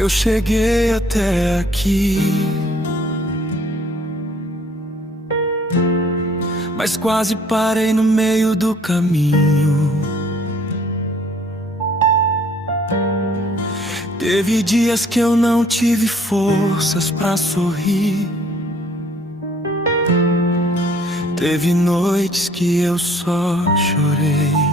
Eu cheguei até aqui, mas quase parei no meio do caminho. Teve dias que eu não tive forças pra sorrir. Teve noites que eu só chorei.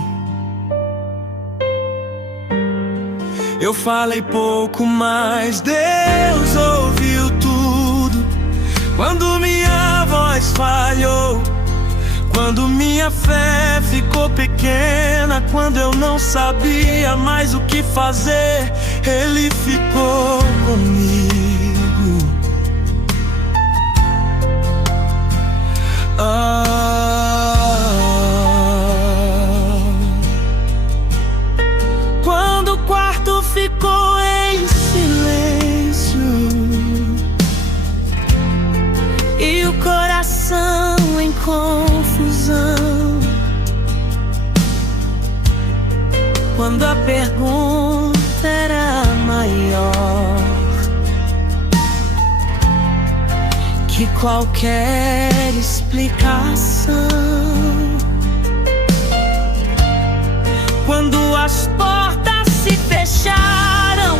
Eu falei pouco, mas Deus ouviu tudo. Quando minha voz falhou, quando minha fé ficou pequena, quando eu não sabia mais o que fazer, Ele ficou comigo. Quando o quarto ficou em silêncio e o coração em confusão, quando a pergunta era maior que qualquer explicação, quando as portas se fecharam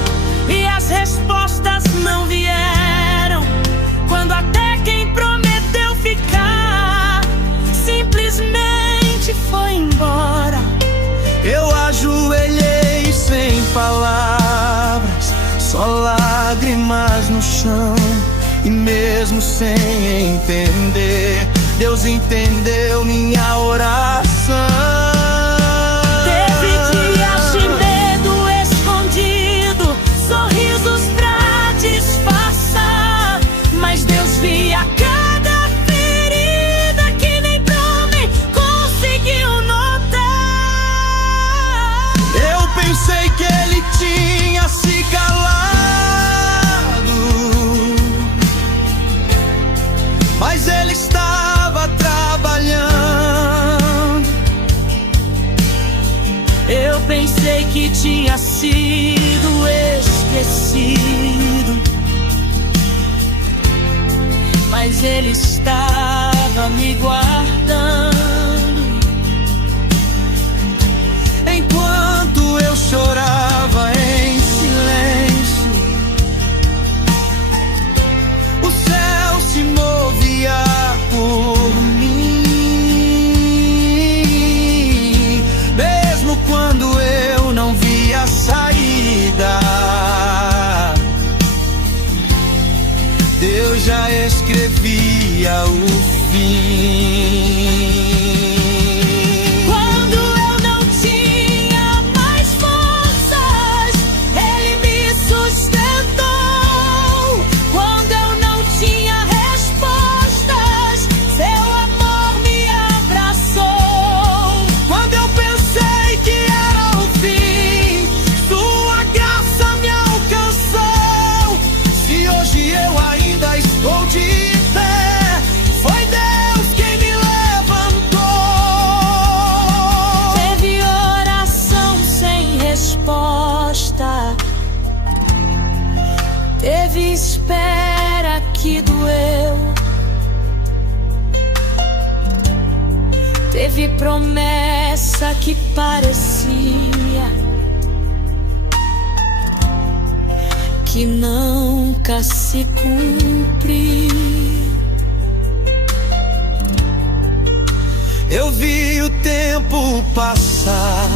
e as respostas não vieram, quando até quem prometeu ficar simplesmente foi embora, eu ajoelhei sem palavras, só lágrimas no chão. E mesmo sem entender, Deus entendeu minha oração. Teve dias de medo escondido, sorrisos pra disfarçar, mas Deus via cada ferida que nem pra homem conseguiu notar. Eu pensei que Ele tinha se calado, mas Ele estava trabalhando. Eu pensei que tinha sido esquecido, mas Ele estava me guardando. Enquanto eu chorava em silêncio, o céu se movia por mim. Mesmo quando eu não via saída, Deus já escrevia o fim. Teve espera que doeu, teve promessa que parecia que nunca se cumpriu. Eu vi o tempo passar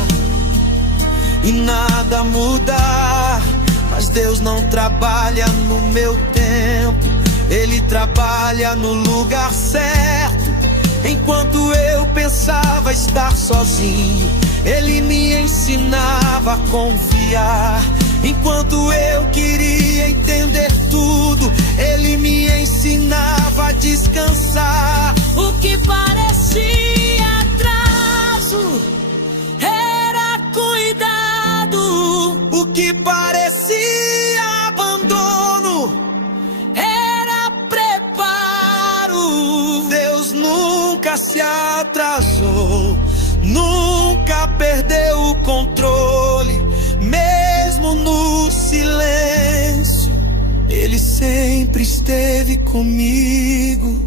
e nada mudar, mas Deus não trabalha no meu tempo, Ele trabalha no lugar certo. Enquanto eu pensava estar sozinho, Ele me ensinava a confiar. Enquanto eu queria entender tudo, Ele me ensinava a descansar. O que parecia atraso era cuidado, o que parecia abandono era preparo. Deus nunca se atrasou, nunca perdeu o controle, mesmo no silêncio. esteve comigo.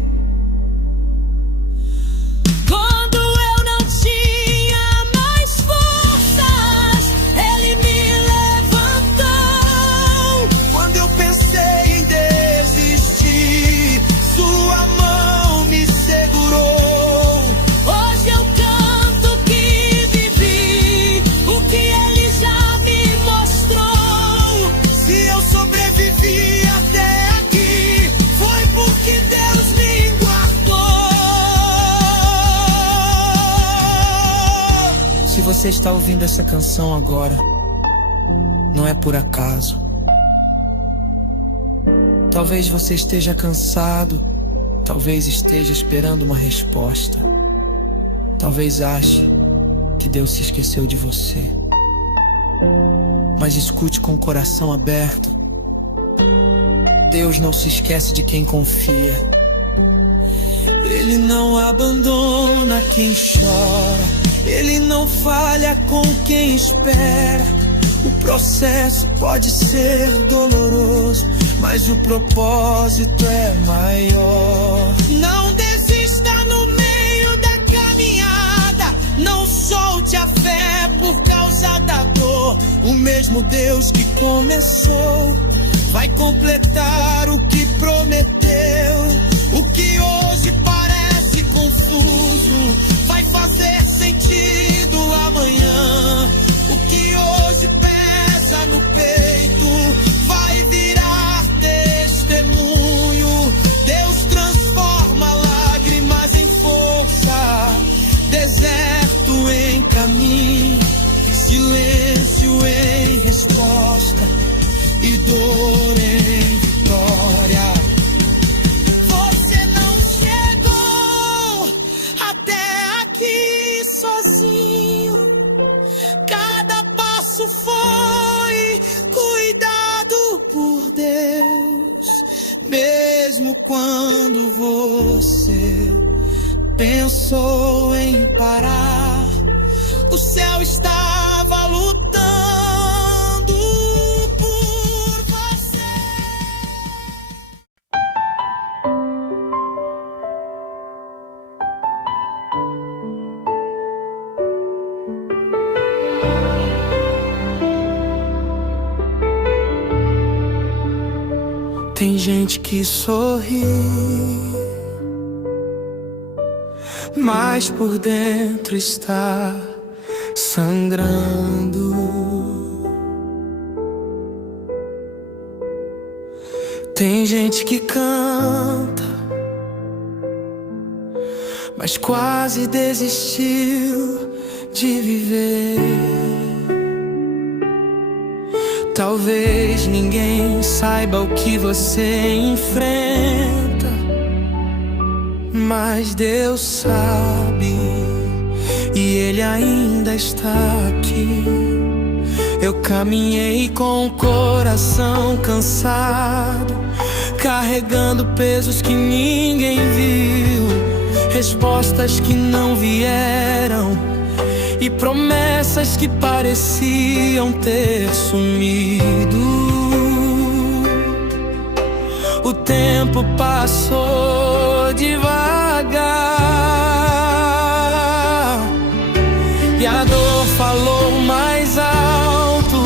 Quando eu não tinha mais forças, Ele me levantou. Quando eu pensei em desistir, Sua mão me segurou. Hoje eu canto que vivi o que Ele já me mostrou. Se eu sobrevivi até aqui, foi porque Deus me guardou. Se você está ouvindo essa canção agora, não é por acaso. Talvez você esteja cansado, talvez esteja esperando uma resposta. Talvez ache que Deus se esqueceu de você. Mas escute com o coração aberto. Deus não se esquece de quem confia. Ele não abandona quem chora. Ele não falha com quem espera. O processo pode ser doloroso, mas o propósito é maior. Não desista no meio da caminhada. Não solte a fé por causa da dor. O mesmo Deus que começou vai completar o que prometeu. O que hoje parece confuso vai fazer sentido amanhã. O que hoje pesa no peito vai virar testemunho. Deus transforma lágrimas em força, deserto em caminho, silêncio em resposta e dor em vitória. Você não chegou até aqui sozinho. Cada passo foi cuidado por Deus. Mesmo quando você pensou em parar, o céu estava lutando por você. Tem gente que sorri, mas por dentro está sangrando. Tem gente que canta, mas quase desistiu de viver. Talvez ninguém saiba o que você enfrenta, mas Deus sabe, e Ele ainda está aqui. Eu caminhei com o coração cansado, carregando pesos que ninguém viu, respostas que não vieram e promessas que pareciam ter sumido. O tempo passou devagar e a dor falou mais alto.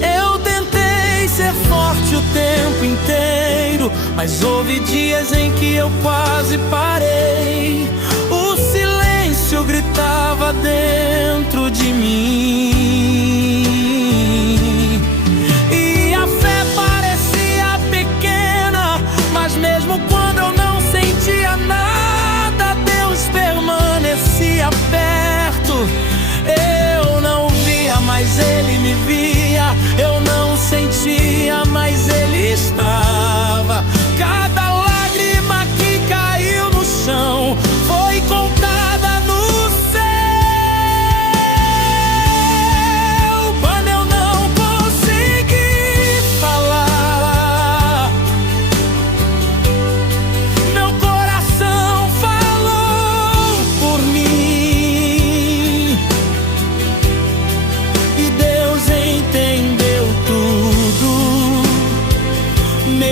Eu tentei ser forte o tempo inteiro, mas houve dias em que eu quase parei. O silêncio gritava dentro de mim, e a fé parecia pequena, mas mesmo quando eu não sentia nada, Deus permanecia perto. Eu não via, mas Ele me via. Eu não sentia, mas Ele estava. Cada lágrima que caiu no chão foi contada no céu.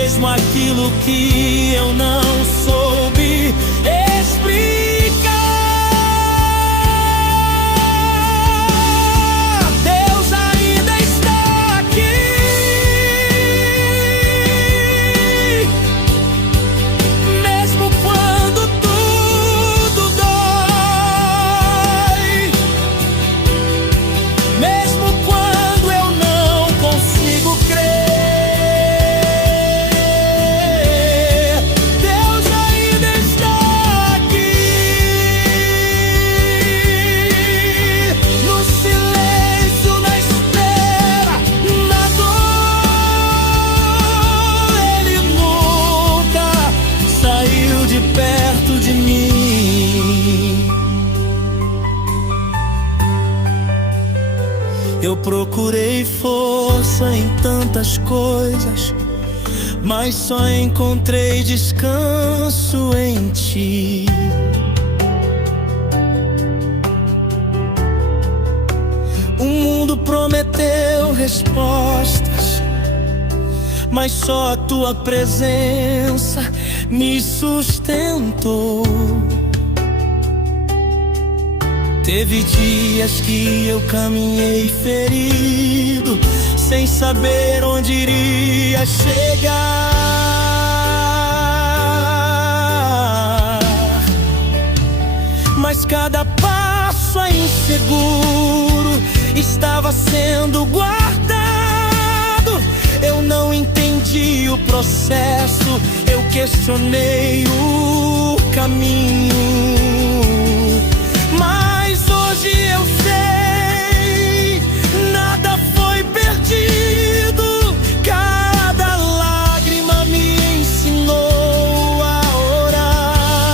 mesmo aquilo que eu não soube explicar. Deus ainda está aqui, mesmo quando tudo dói, mesmo quando eu não consigo crer. Perto de mim, eu procurei força em tantas coisas, mas só encontrei descanso em ti. O mundo prometeu respostas, mas só a tua presença me sustentou. Teve dias que eu caminhei ferido, sem saber onde iria chegar, mas cada passo inseguro estava sendo guardado. Eu não entendi o processo, eu questionei o caminho, mas hoje eu sei, nada foi perdido. Cada lágrima me ensinou a orar,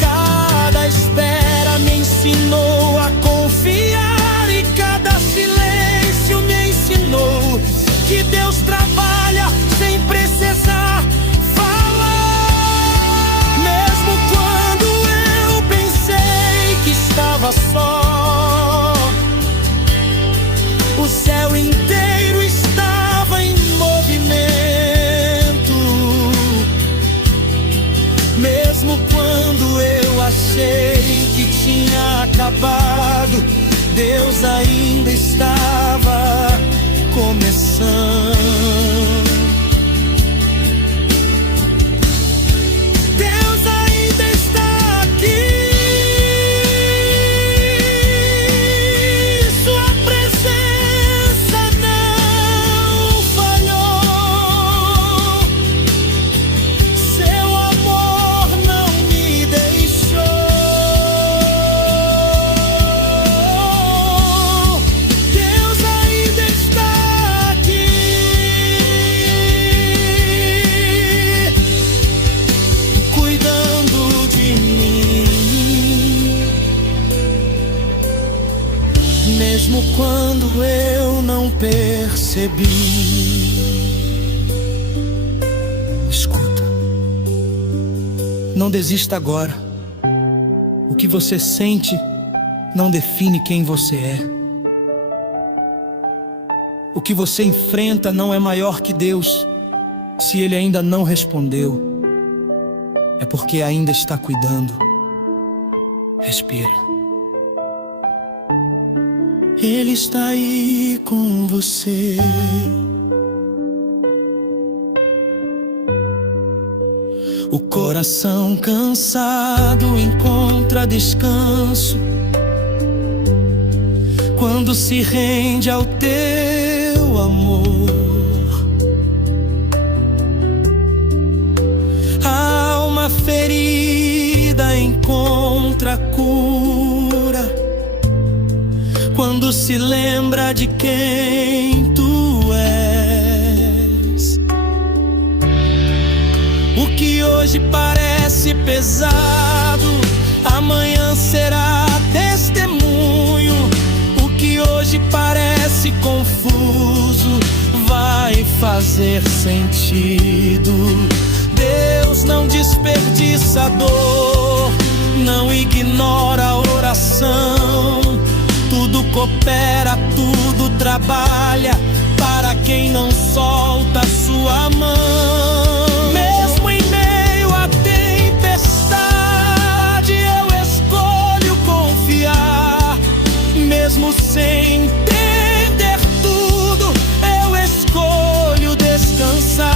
cada espera me ensinou a confiar, e cada silêncio me ensinou que Deus trabalha sem precisar falar. Mesmo quando eu pensei que estava só, o céu inteiro estava em movimento. Mesmo quando eu achei que tinha acabado, Deus ainda estava começando. Deus ainda está aqui, sua presença não falhou, seu amor não me deixou. Deus ainda está cuidando de mim, mesmo quando eu não percebi. Escuta, não desista agora. O que você sente não define quem você é. O que você enfrenta não é maior que Deus. Se Ele ainda não respondeu, é porque ainda está cuidando. Respira. Ele está aí com você. O coração cansado encontra descanso quando se rende ao teu amor. A alma ferida encontra cura quando se lembra de quem tu és. O que hoje parece pesado, amanhã será testemunho. O que hoje parece confuso vai fazer sentido. Deus não desperdiça a dor, não ignora a oração. Tudo coopera, tudo trabalha para quem não solta sua a mão. Mesmo em meio à tempestade, eu escolho confiar. Mesmo sem entender tudo, eu escolho descansar.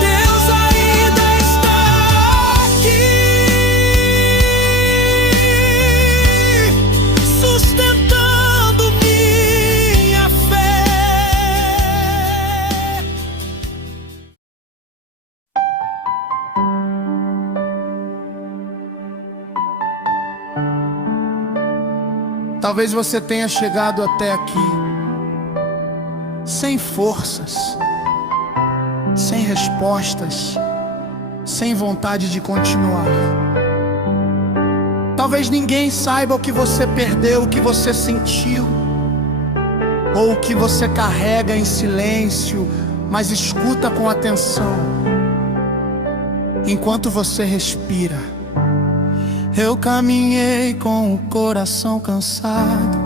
Deus ainda está aqui, sustentando minha fé. Talvez você tenha chegado até aqui sem forças, sem respostas, sem vontade de continuar. Talvez ninguém saiba o que você perdeu, o que você sentiu, ou o que você carrega em silêncio, mas escuta com atenção. Enquanto você respira, eu caminhei com o coração cansado,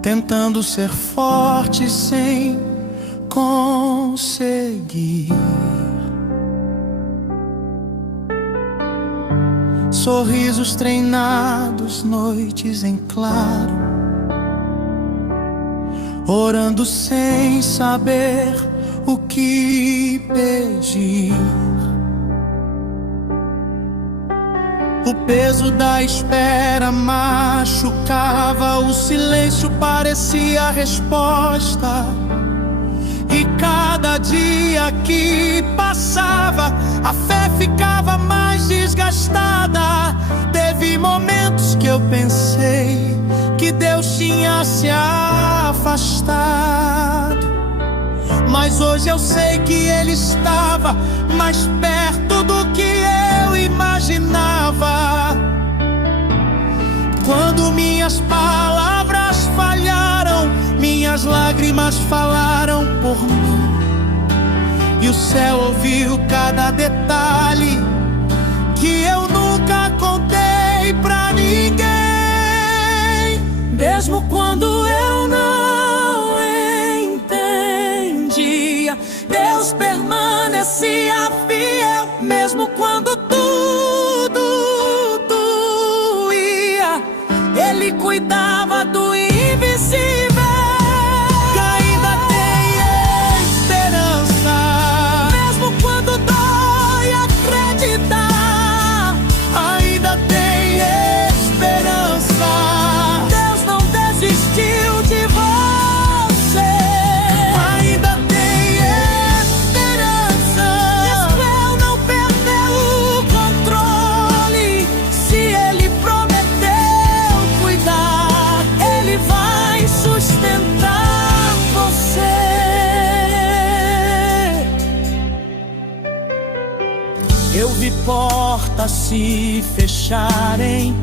tentando ser forte sem conseguir. Sorrisos treinados, noites em claro, orando sem saber o que pedir. O peso da espera machucava, o silêncio parecia a resposta. E cada dia que passava, a fé ficava mais desgastada. Teve momentos que eu pensei que Deus tinha se afastado, mas hoje eu sei que Ele estava mais perto do que eu imaginava. Quando minhas palavras falharam, minhas lágrimas falaram por mim, e o céu ouviu cada detalhe que eu nunca contei pra ninguém. Mesmo quando eu não entendia, Deus permanecia fiel. Mesmo quando tudo doía, Ele cuidava do invisível. Ainda tem esperança, mesmo quando dói acreditar. Ainda tem esperança, Deus não desistiu de você. Ainda tem esperança, Israel não perdeu o controle. Se Ele prometeu cuidar, Ele vai sustentar você. Eu vi portas se fecharem,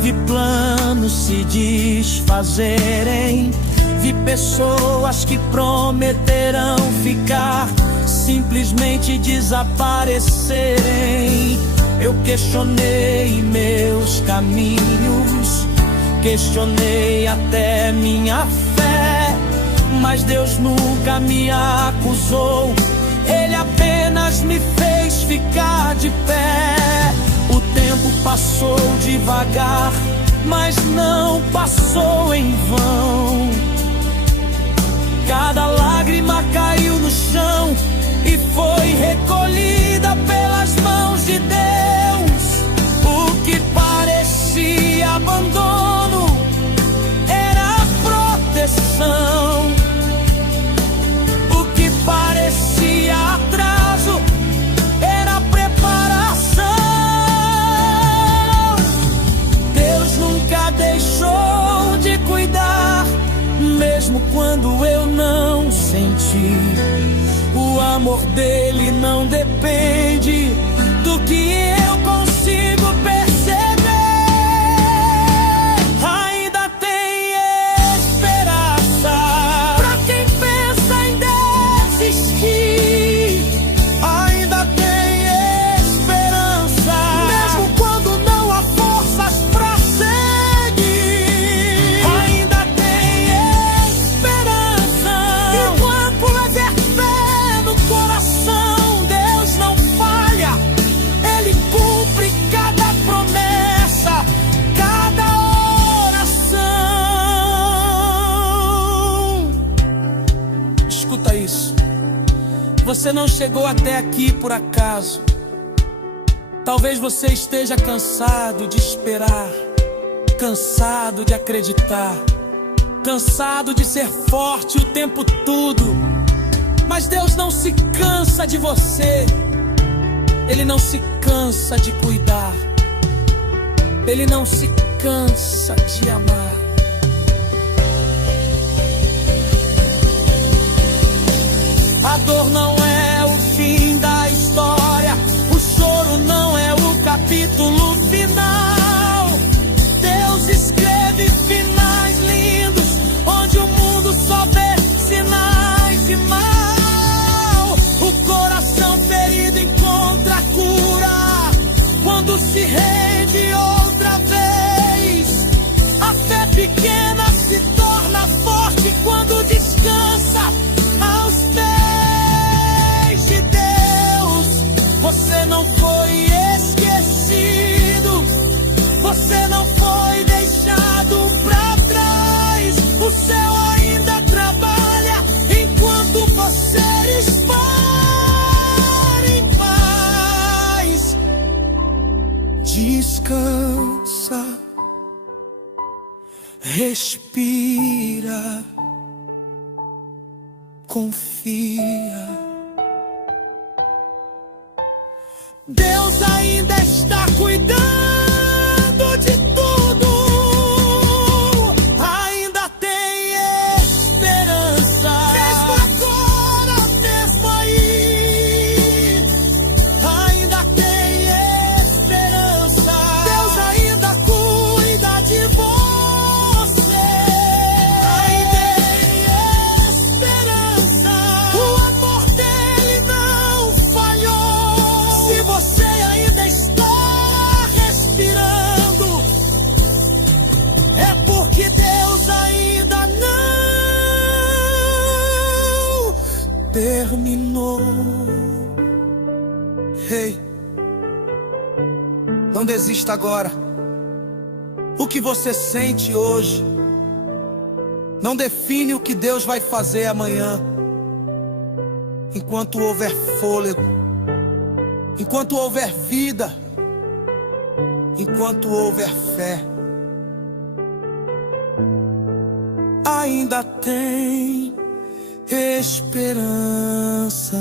vi planos se desfazerem, vi pessoas que prometerão ficar simplesmente desaparecerem. Eu questionei meus caminhos, questionei até minha fé, mas Deus nunca me acusou. Ele apenas me fez ficar de pé. O tempo passou devagar, mas não passou em vão. Cada lágrima caiu no chão e foi recolhida pelas mãos de Deus. O que parecia abandono era proteção. O que parecia atraso era preparação. Deus nunca deixou de cuidar, mesmo quando eu não senti. O amor dele não depende do que eu consigo perceber. Ainda tem esperança pra quem pensa em desistir. Ainda tem esperança, mesmo quando não há forças pra seguir. Ainda tem esperança, enquanto o exército Você não chegou até aqui por acaso. Talvez você esteja cansado de esperar, cansado de acreditar, cansado de ser forte o tempo todo. Mas Deus não se cansa de você. Ele não se cansa de cuidar. Ele não se cansa de amar. A dor não é o fim da história. O choro não é o capítulo final. Deus escreve finais lindos, onde o mundo só vê sinais de mal. O coração ferido encontra cura quando se rende outra vez. A fé pequena se torna forte quando descansa aos pés de Deus. Você não foi esquecido, você não foi deixado pra trás. O céu ainda trabalha enquanto você espera em paz. Descansa, respira, confia. Deus ainda está cuidando de tudo. Ainda tem esperança. Mesmo agora, mesmo aí, ainda tem esperança. Deus ainda cuida de você. Ainda tem esperança. O amor dele não falhou. Se você ainda está respirando, é porque Deus ainda não terminou. Ei, não desista agora. O que você sente hoje não define o que Deus vai fazer amanhã. Enquanto houver fôlego, enquanto houver vida, enquanto houver fé, ainda tem esperança.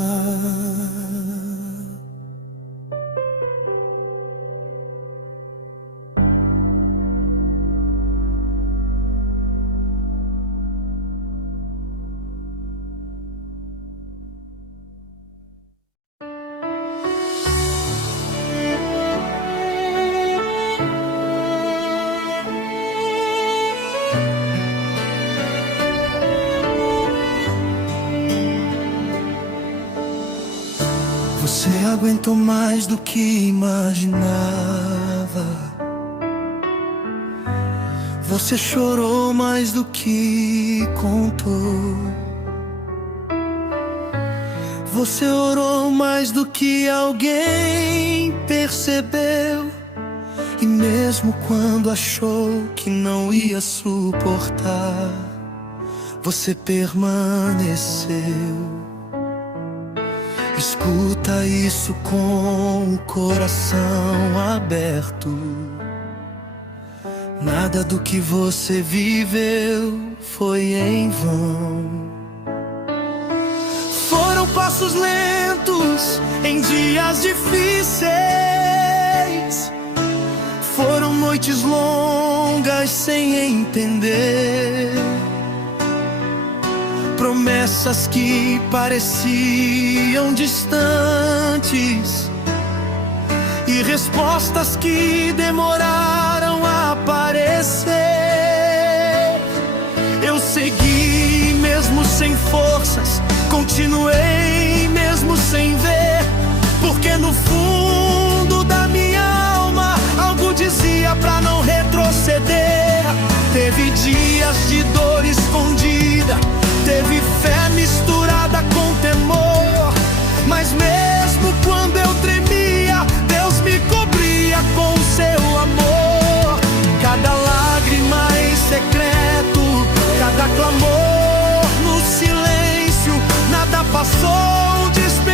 Você aguentou mais do que imaginava. Você chorou mais do que contou. Você orou mais do que alguém percebeu. E mesmo quando achou que não ia suportar, você permaneceu. Escuta isso com o coração aberto. Nada do que você viveu foi em vão. Foram passos lentos em dias difíceis. Foram noites longas sem entender. Promessas que pareciam distantes e respostas que demoraram a aparecer. Eu segui mesmo sem forças, continuei mesmo sem ver, porque no fundo da minha alma algo dizia pra não retroceder. Teve dias de dor escondida, teve fé misturada com temor, mas mesmo quando eu tremia, Deus me cobria com o seu amor. Cada lágrima em secreto, cada clamor no silêncio, nada passou despercebido.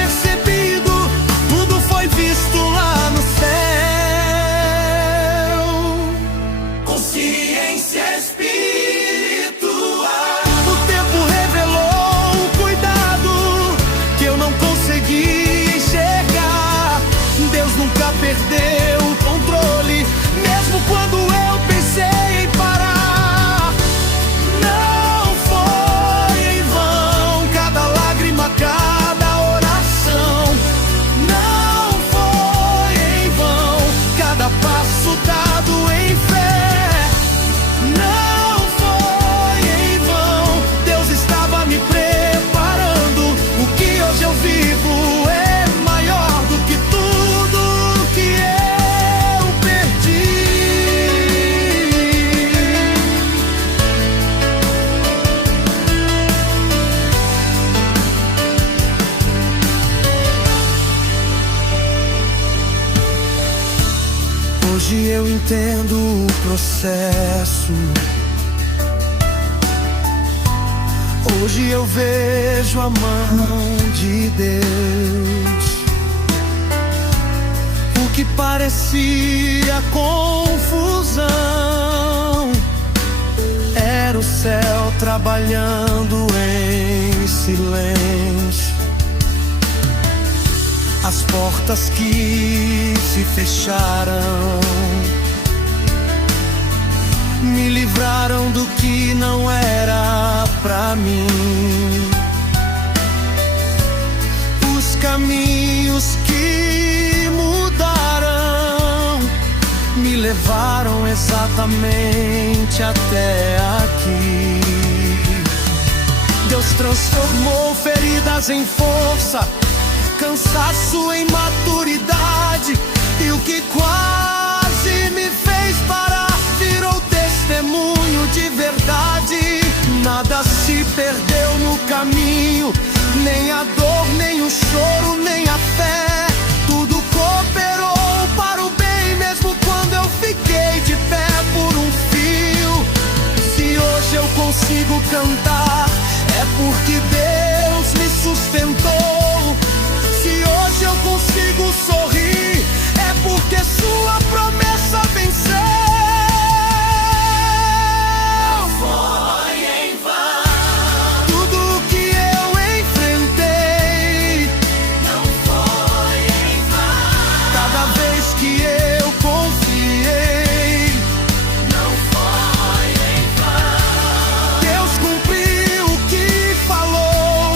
Hoje eu entendo o processo. Hoje eu vejo a mão de Deus. O que parecia confusão era o céu trabalhando em silêncio. As portas que se fecharam me livraram do que não era pra mim. Os caminhos que mudaram me levaram exatamente até aqui. Deus transformou feridas em força, cansaço em maturidade, e o que quase me fez parar virou testemunho de verdade. Nada se perdeu no caminho, nem a dor, nem o choro, nem a fé. Tudo cooperou para o bem, mesmo quando eu fiquei de pé por um fio. Se hoje eu consigo cantar, é porque Deus me sustentou. Se hoje eu consigo sorrir, é porque sua promessa venceu. Não foi em vão tudo que eu enfrentei. Não foi em vão cada vez que eu confiei. Não foi em vão. Deus cumpriu o que falou,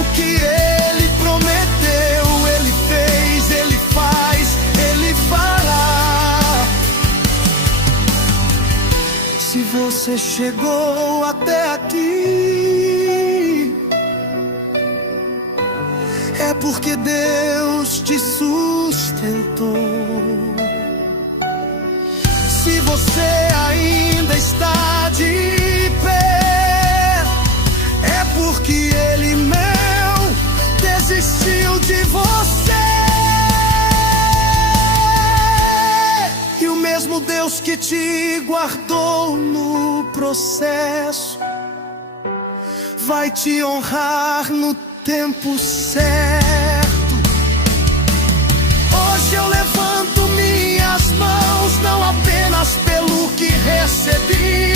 o que Ele prometeu. Ele fez, Ele faz, Ele fará. Se você chegou até aqui, é porque Deus te sustentou. Se você ainda está de pé, é porque Ele não desistiu de você. E o mesmo Deus que te guardou no processo vai te honrar no tempo certo. Hoje eu levanto minhas mãos, não apenas pelo que recebi,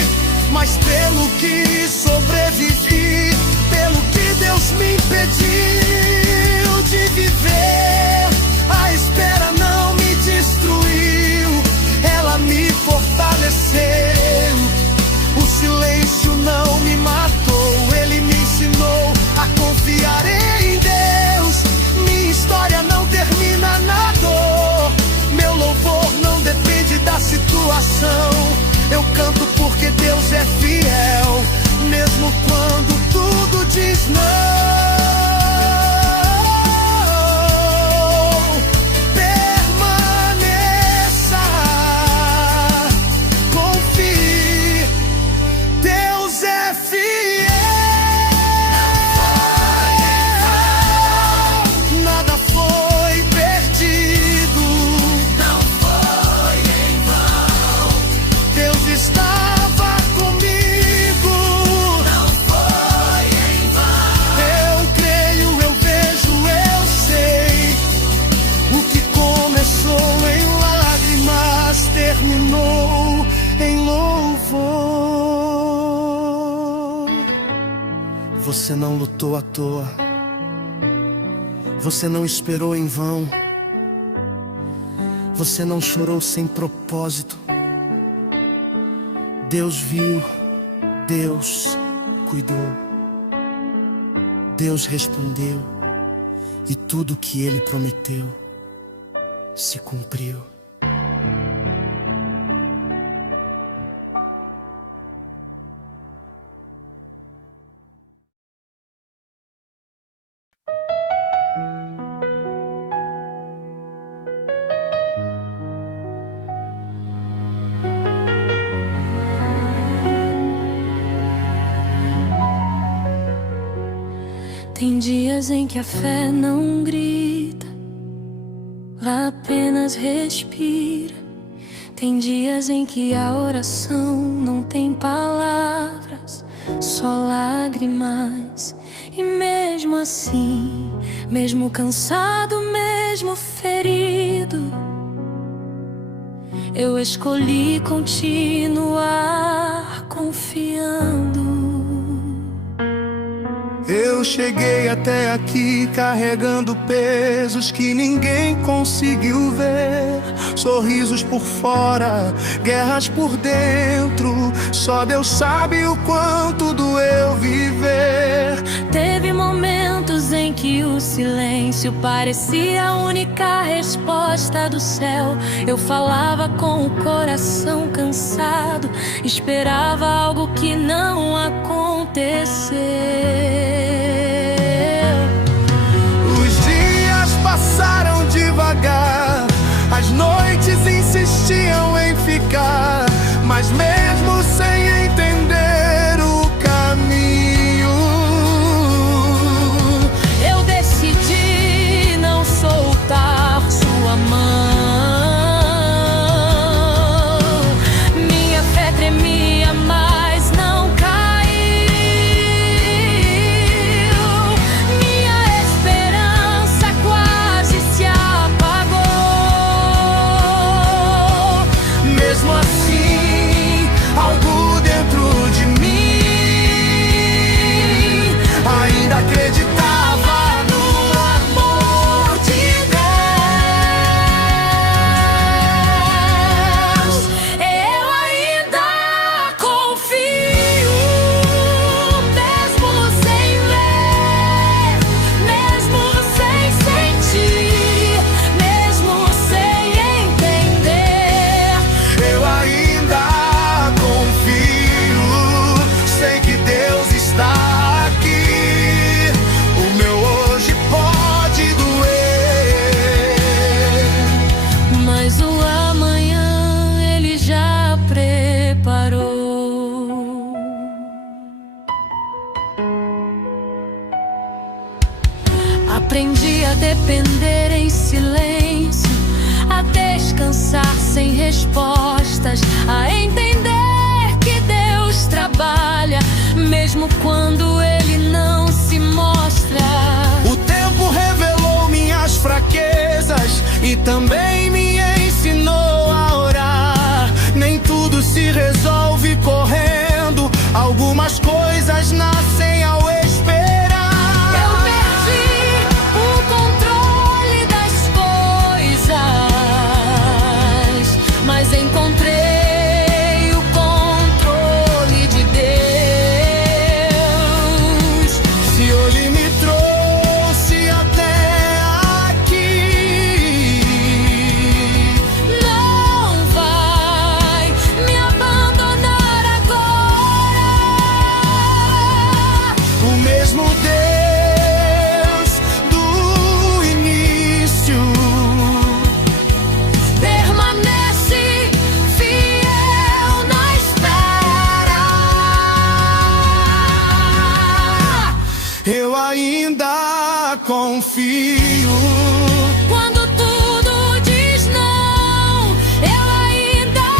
mas pelo que sobrevivi, pelo que Deus me impediu de viver. A espera não me destruiu, ela me fortaleceu. O silêncio não me matou, ele me ensinou a confiar em Deus. Minha história não termina na dor, meu louvor não depende da situação. Eu canto porque Deus é fiel, mesmo quando tudo diz não. Permaneça, confie, Deus é fiel. Nada foi perdido, não foi em vão. Deus estava comigo, não foi em vão. Eu creio, eu vejo, eu sei. O que começou em lágrimas terminou em louvor. Você não lutou à toa, você não esperou em vão, você não chorou sem propósito. Deus viu, Deus cuidou, Deus respondeu, e tudo que Ele prometeu se cumpriu. Tem dias em que a fé não grita, ela apenas respira. Tem dias em que a oração não tem palavras, só lágrimas. E mesmo assim, mesmo cansado, mesmo ferido, eu escolhi continuar confiando. Eu cheguei até aqui carregando pesos que ninguém conseguiu ver. Sorrisos por fora, guerras por dentro. Só Deus sabe o quanto doeu viver. Teve momentos em que o silêncio parecia a única resposta do céu. Eu falava com o coração cansado, esperava algo que não aconteceu. Os dias passaram devagar, as noites insistiam em ficar, mas mesmo sem entender o caminho, eu decidi não soltar sua mão. Minha fé tremia, mas não caiu. Minha esperança quase se apagou. mesmo assim, algo dentro de mim ainda acreditava no amor de Deus. Eu ainda confio, mesmo sem ver, mesmo sem sentir, mesmo sem entender. Eu ainda confio, sei que Deus está aqui. O meu hoje pode doer, Mas o amanhã Ele já preparou. Aprendi a depender em silêncio, a descansar sem respostas, a entender que Deus trabalha mesmo quando Ele não se mostra. o tempo revelou minhas fraquezas e também me ensinou a orar. Nem tudo se resolve correndo, algumas coisas nascem ao esperar. Eu perdi o controle das coisas, mas encontrei o controle de Deus. Se Ele me trouxe até aqui, Não vai me abandonar agora. o mesmo Deus do início Permanece fiel na espera. eu ainda confio. Quando tudo diz não, eu ainda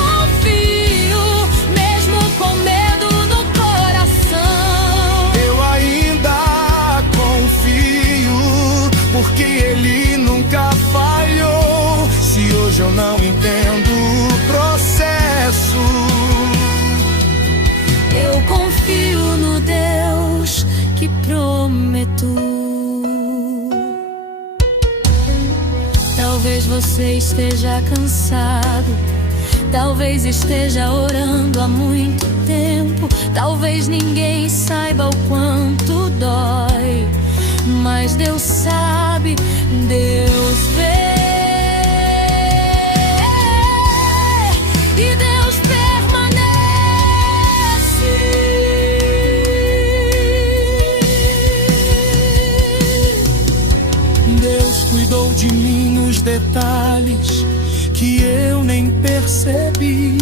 confio, mesmo com medo no coração. Eu ainda confio, porque Ele nunca falhou. Se hoje eu não entendo o processo, Eu confio no Deus que prometo. Talvez você esteja cansado, talvez esteja orando há muito tempo, talvez ninguém saiba o quanto dói, mas Deus sabe, Deus vê. E Deus permanece. Deus cuidou de mim nos detalhes que eu nem percebi.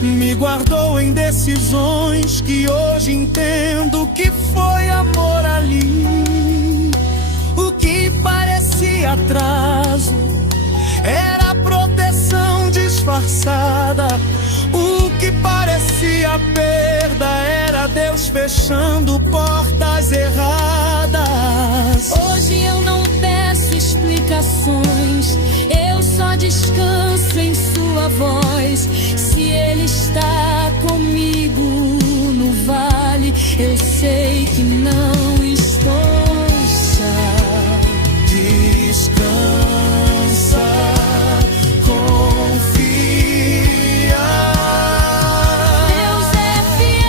Me guardou em decisões que hoje entendo que foi amor ali. O que parecia atraso era proteção de disfarçada. O que parecia perda era Deus fechando portas erradas. Hoje eu não peço explicações, eu só descanso em sua voz. Se Ele está comigo no vale, eu sei que não estou só. Descansa, confia. Deus é fiel.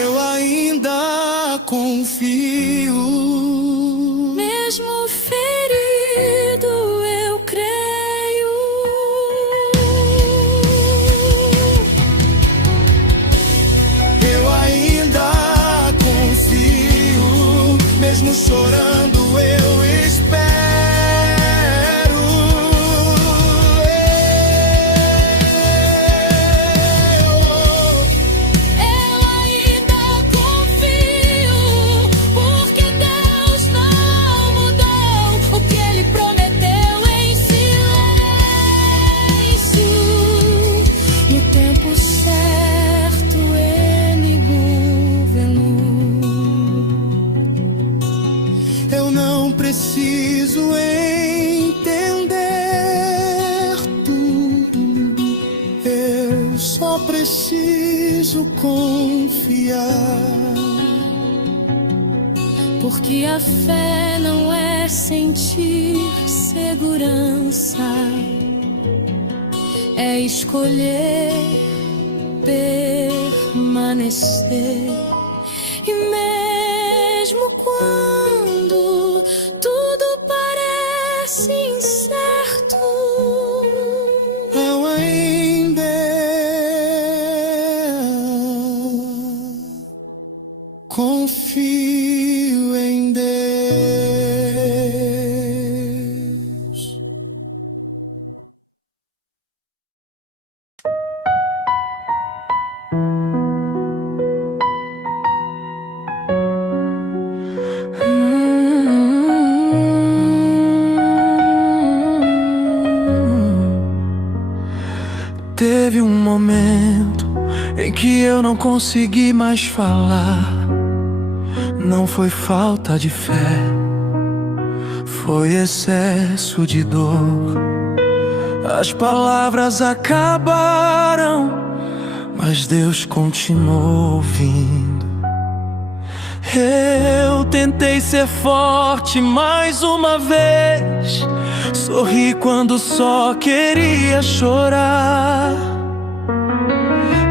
Eu ainda confio. Mesmo ferido, eu creio. Eu ainda confio. Mesmo chorando, eu espero. Eu ainda confio, porque Deus não mudou o que Ele prometeu em silêncio. No tempo certo Ele governou. Eu não preciso entender tudo. Eu só preciso confiar. Porque a fé não é sentir segurança, é escolher permanecer. E mesmo quando tudo parece incerto, Eu ainda confio em Deus. Teve um momento em que eu não consegui mais falar. Não foi falta de fé, foi excesso de dor. As palavras acabaram, mas Deus continuou ouvindo. Eu tentei ser forte mais uma vez, sorri quando só queria chorar.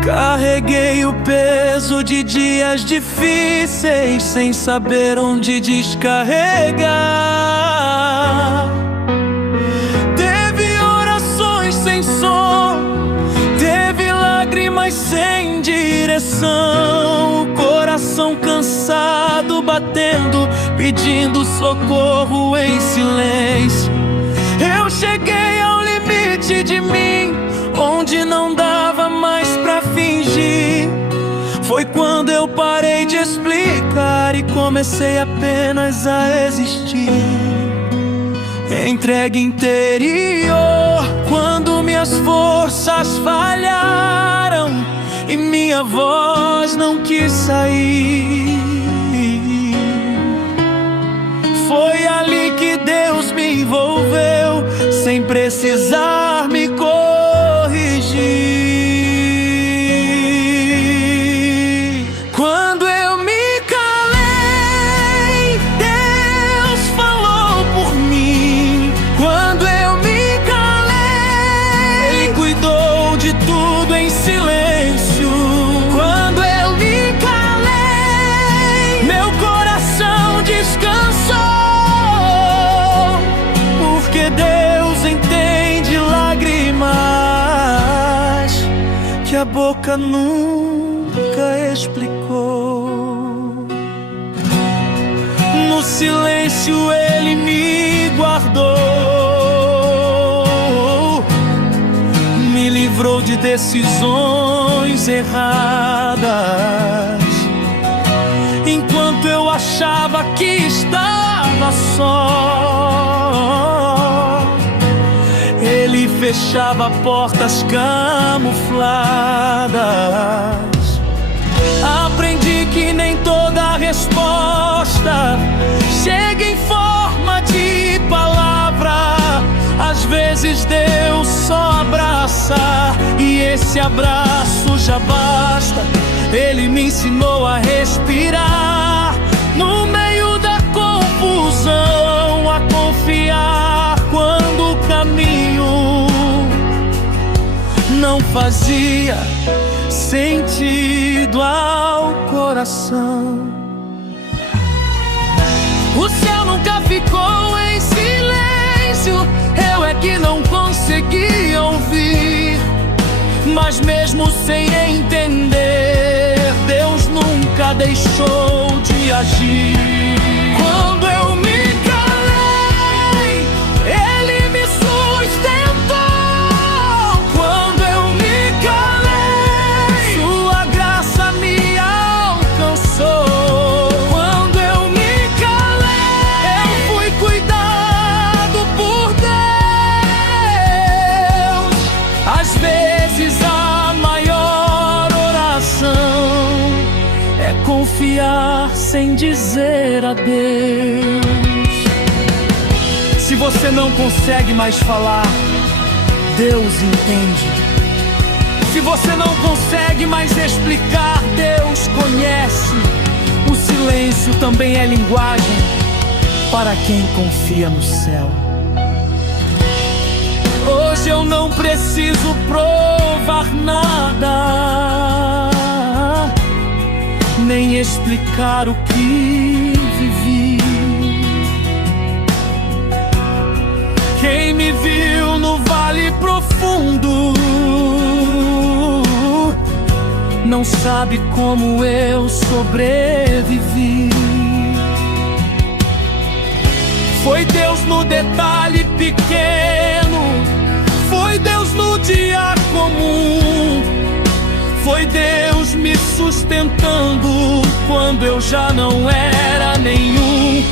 Carreguei o peso de dias difíceis, sem saber onde descarregar. Teve orações sem som, teve lágrimas sem direção. O coração cansado batendo, pedindo socorro em silêncio. Eu cheguei ao limite de mim, onde não dava mais pra fingir. Foi quando eu parei de explicar e comecei apenas a existir. Entregue interior, quando minhas forças falharam e minha voz não quis sair. Foi ali que Deus me envolveu, sem precisar me corrigir. Quando eu me calei, Deus falou por mim. Quando eu me calei, Ele cuidou de tudo em silêncio. Quando eu me calei, meu coração descansou, porque Deus entende lágrimas que a boca nunca explicou. No silêncio Ele me guardou, me livrou de decisões erradas. Enquanto eu achava que estava só, fechava portas camufladas. Aprendi que nem toda resposta chega em forma de palavra. Às vezes Deus só abraça, e esse abraço já basta. Ele me ensinou a respirar no meio da confusão, a confiar quando o caminho não fazia sentido ao coração. O céu nunca ficou em silêncio, eu é que não conseguia ouvir. Mas mesmo sem entender, Deus nunca deixou de agir. Quando eu me calei, Ele me sustentou. Quando eu me calei, Sua graça me alcançou. Quando eu me calei, eu fui cuidado por Deus. Às vezes a maior oração é confiar sem dizer adeus. Se você não consegue mais falar, Deus entende. Se você não consegue mais explicar, Deus conhece. O silêncio também é linguagem para quem confia no céu. Hoje eu não preciso provar nada, nem explicar o que vivi. Quem me viu no vale profundo não sabe como eu sobrevivi. Foi Deus no detalhe pequeno, foi Deus no dia comum, foi Deus me sustentando quando eu já não era nenhum.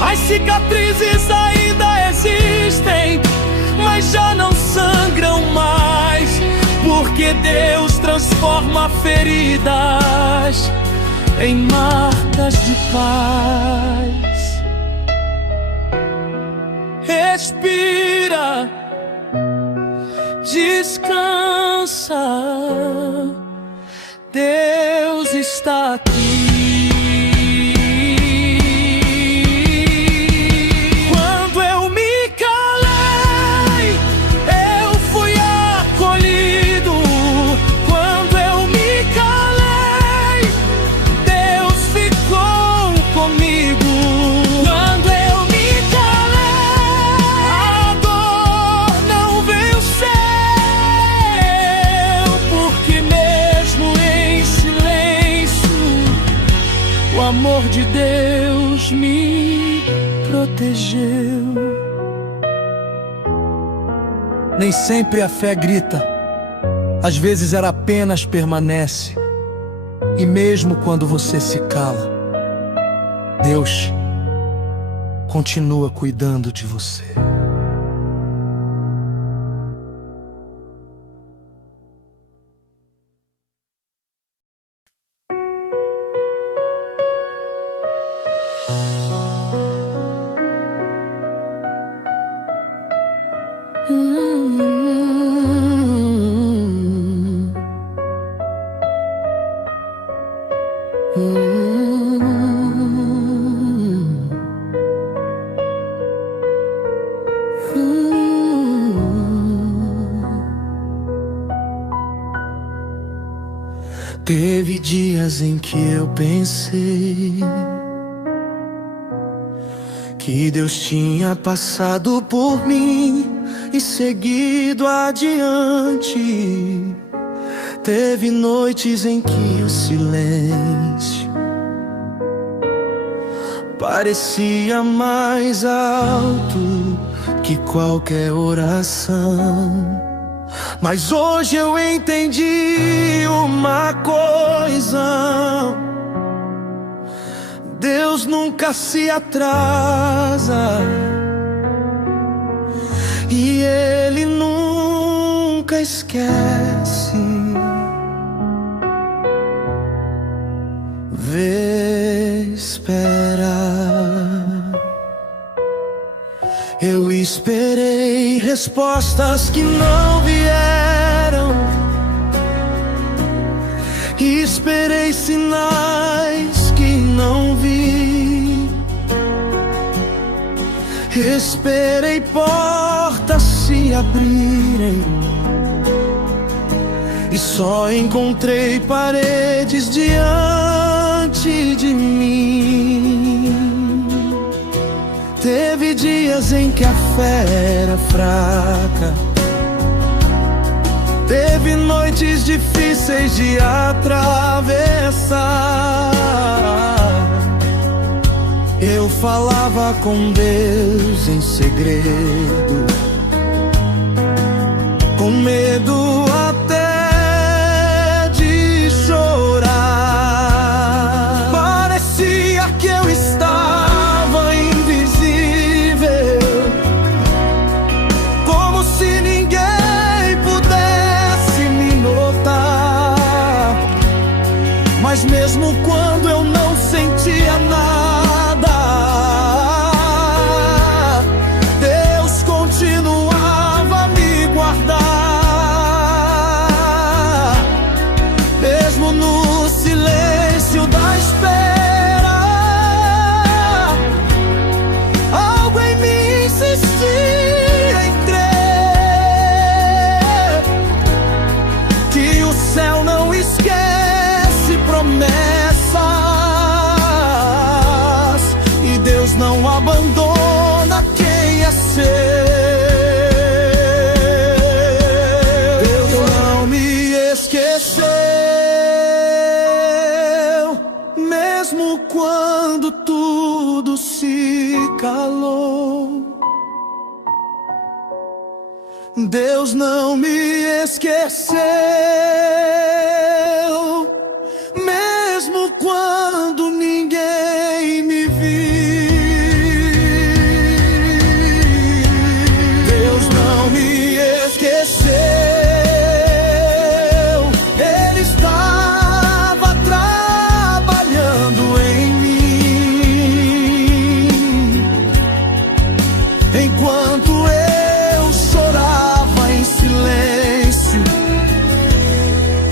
As cicatrizes ainda existem, mas já não sangram mais, porque Deus transforma feridas em marcas de paz. Respira, descansa, Deus está aqui. Quando eu me calei, eu fui acolhido. Quando eu me calei, Deus ficou comigo. Quando eu me calei, a dor não venceu, porque mesmo em silêncio, o amor de Deus me protegeu. Nem sempre a fé grita, às vezes ela apenas permanece. E mesmo quando você se cala, Deus continua cuidando de você. Teve dias em que eu pensei que Deus tinha passado por mim e seguido adiante. Teve noites em que o silêncio parecia mais alto que qualquer oração. Mas hoje eu entendi uma coisa: Deus nunca se atrasa e Ele nunca nunca esquece. Vê, espera. Eu esperei respostas que não vieram, esperei sinais que não vi, esperei portas se abrirem e só encontrei paredes diante de mim. Teve dias em que a fé era fraca, teve noites difíceis de atravessar. Eu falava com Deus em segredo, com medo até de chorar. Parecia que eu estava invisível, como se ninguém pudesse me notar. Mas mesmo quando eu não sentia nada, Deus continuava a me guardar. Mesmo no silêncio da espera, algo em mim insistia em crer que o céu não esquece promessas e Deus não abandona quem é seu. Deus não me esqueceu, mesmo quando tudo se calou. Deus não me esqueceu, mesmo quando ninguém me viu. Deus não me esqueceu, Ele estava trabalhando em mim. Enquanto eu chorava em silêncio,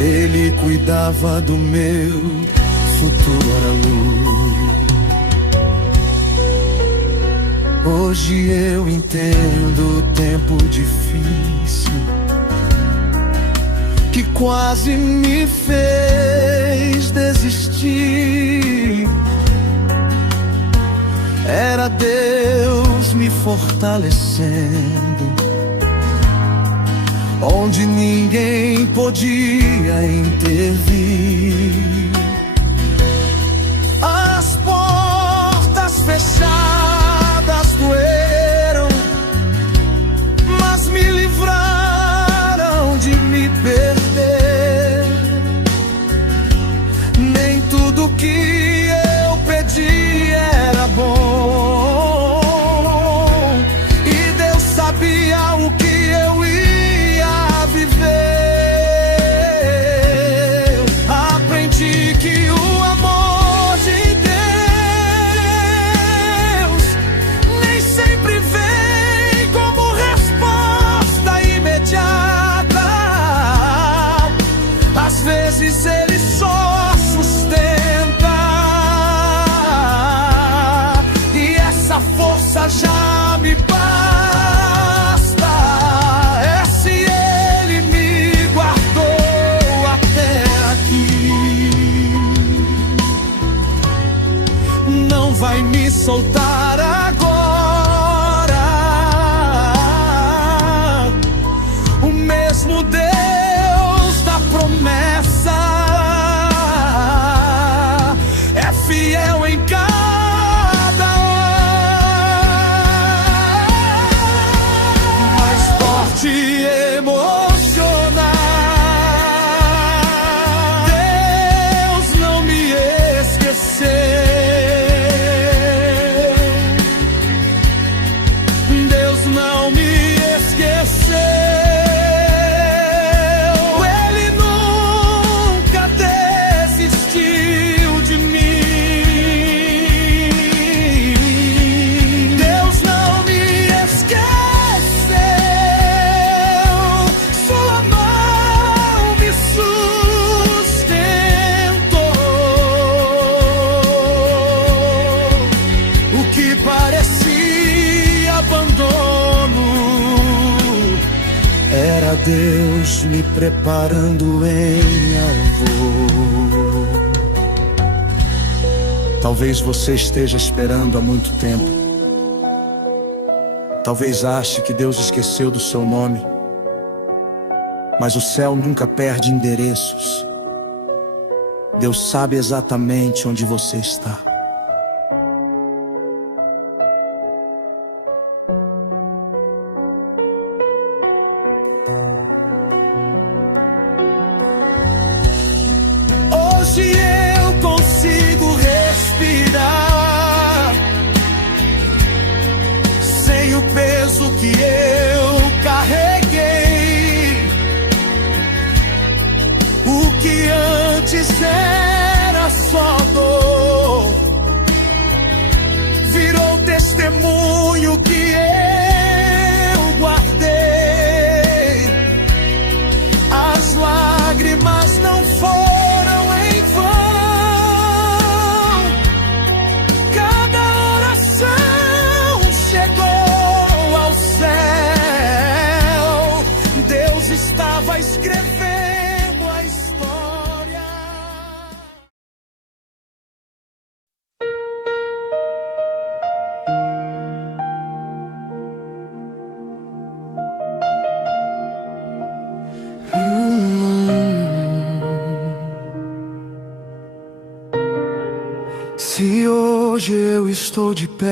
Ele cuidava do meu futuro à luz. Hoje eu entendo o tempo difícil que quase me fez desistir. Era Deus me fortalecendo onde ninguém podia intervir. As portas fechadas doeram, mas me livraram de me perder. Nem tudo que eu pedi era bom, e Deus sabia o que eu ia viver. Aprendi que o amor de Deus nem sempre vem como resposta imediata. Às vezes Ele só sustenta, e essa força já me basta. É se Ele me guardou até aqui, não vai me soltar agora. O mesmo Deus da promessa é fiel em cada hora. Mais forte emocionar, Deus não me esqueceu. Deus me preparando em alvor. Talvez você esteja esperando há muito tempo. Talvez ache que Deus esqueceu do seu nome. Mas o céu nunca perde endereços. Deus sabe exatamente onde você está. Hoje eu consigo respirar sem o peso que eu carreguei. O que antes era só dor virou testemunho que eu guardei. As lágrimas não foram em vão. Cada oração chegou ao céu. Deus estava escrevendo a história. Se hoje eu estou de pé,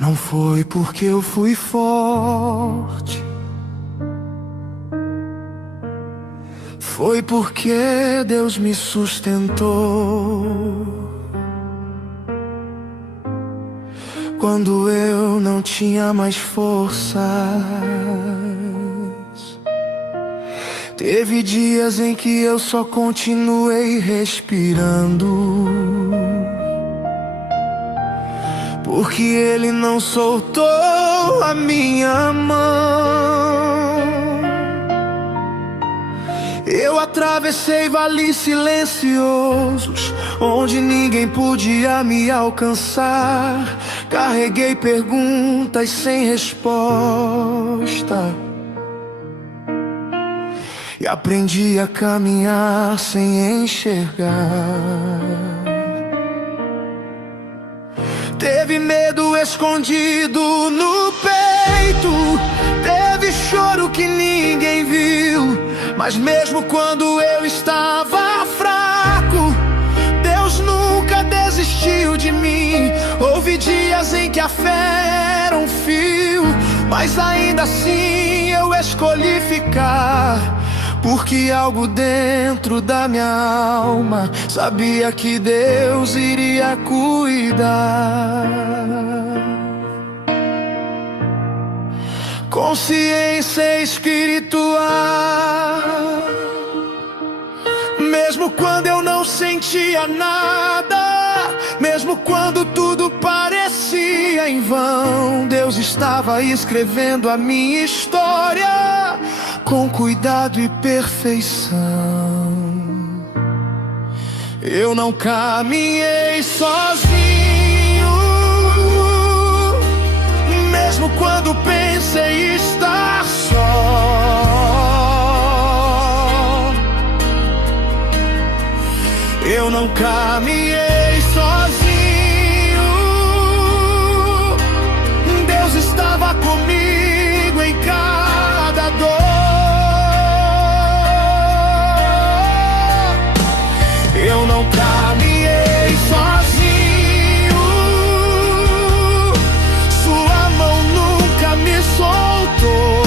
não foi porque eu fui forte, foi porque Deus me sustentou. Quando eu não tinha mais forças, teve dias em que eu só continuei respirando, porque Ele não soltou a minha mão. Eu atravessei vales silenciosos, onde ninguém podia me alcançar. Carreguei perguntas sem resposta e aprendi a caminhar sem enxergar. Teve medo escondido no peito, teve choro que ninguém viu. Mas mesmo quando eu estava fraco, Deus nunca desistiu de mim. Houve dias em que a fé era um fio, mas ainda assim eu escolhi ficar, porque algo dentro da minha alma sabia que Deus iria cuidar. Consciência espiritual. Mesmo quando eu não sentia nada, mesmo quando tudo parecia em vão, Deus estava escrevendo a minha história com cuidado e perfeição. Eu não caminhei sozinho, mesmo quando pensei estar só. Eu não caminhei sozinho, Deus estava comigo em cada dor. Eu não caminhei sozinho, sua mão nunca me soltou.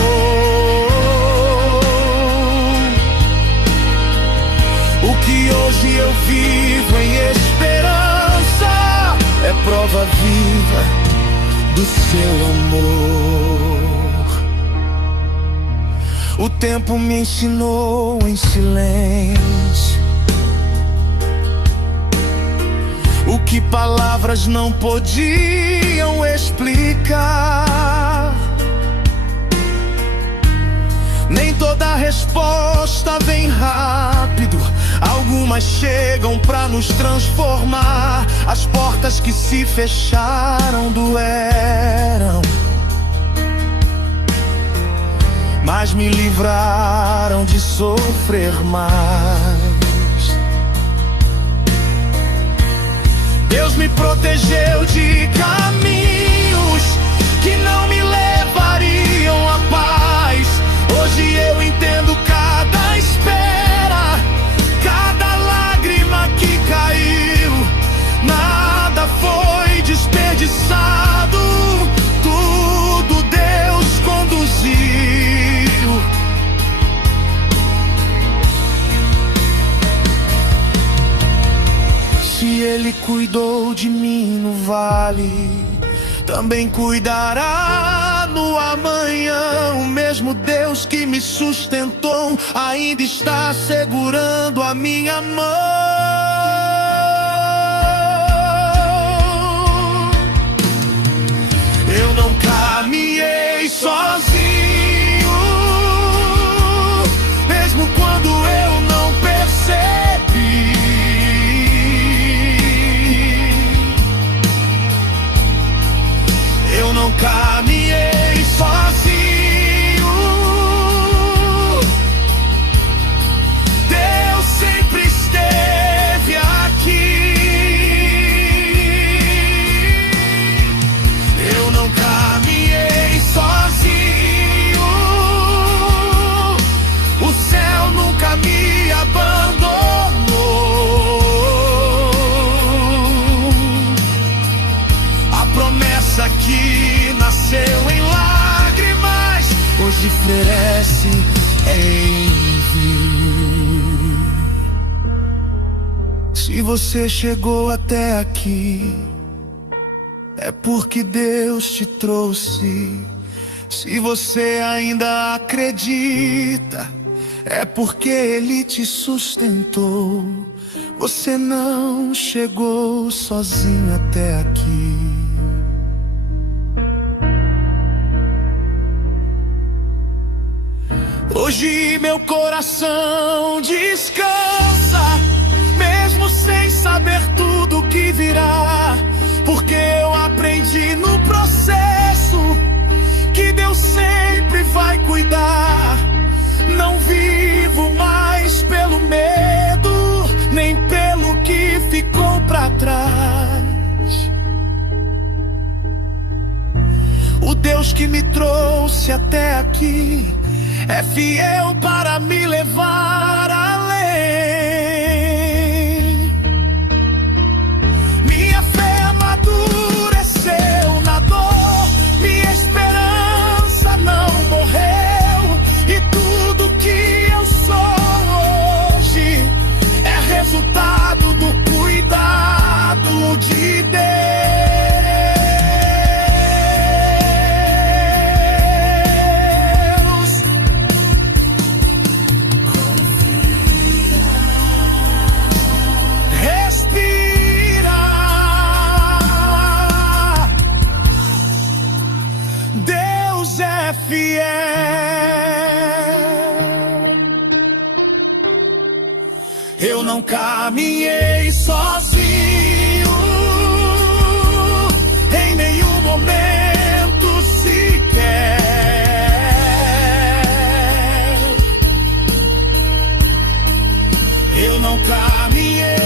O que hoje eu vivo em esperança é prova viva do seu amor. O tempo me ensinou em silêncio o que palavras não podiam explicar. Nem toda resposta vem rápido, algumas chegam pra pra nos transformar. As portas que se fecharam doeram, mas me livraram de sofrer mais. Deus me protegeu de caminhos que não me levariam à paz. Hoje eu entendo cada espera, cada lágrima que caiu. Nada foi desperdiçado, tudo Deus conduziu. Se Ele cuidou de mim no vale, também cuidará no amanhã. O mesmo Deus que me sustentou ainda está segurando a minha mão. Eu não caminhei sozinho, mesmo quando eu não percebi. Eu não caminhei sozinho, Deus sempre esteve aqui. Eu não caminhei sozinho, o céu nunca me abandonou. A promessa que nasceu em lágrimas hoje floresce em mim. Se você chegou até aqui, é porque Deus te trouxe. Se você ainda acredita, é porque Ele te sustentou. Você não chegou sozinho até aqui. Hoje meu coração descansa, mesmo sem saber tudo que virá, porque eu aprendi no processo que Deus sempre vai cuidar. Não vivo mais pelo medo, nem pelo que ficou pra trás. O Deus que me trouxe até aqui é fiel para me levar além. Minha fé amadureceu na dor, minha esperança não morreu, e tudo que eu sou hoje é resultado do cuidado de Deus. Fiel. Eu não caminhei sozinho em nenhum momento sequer. Eu não caminhei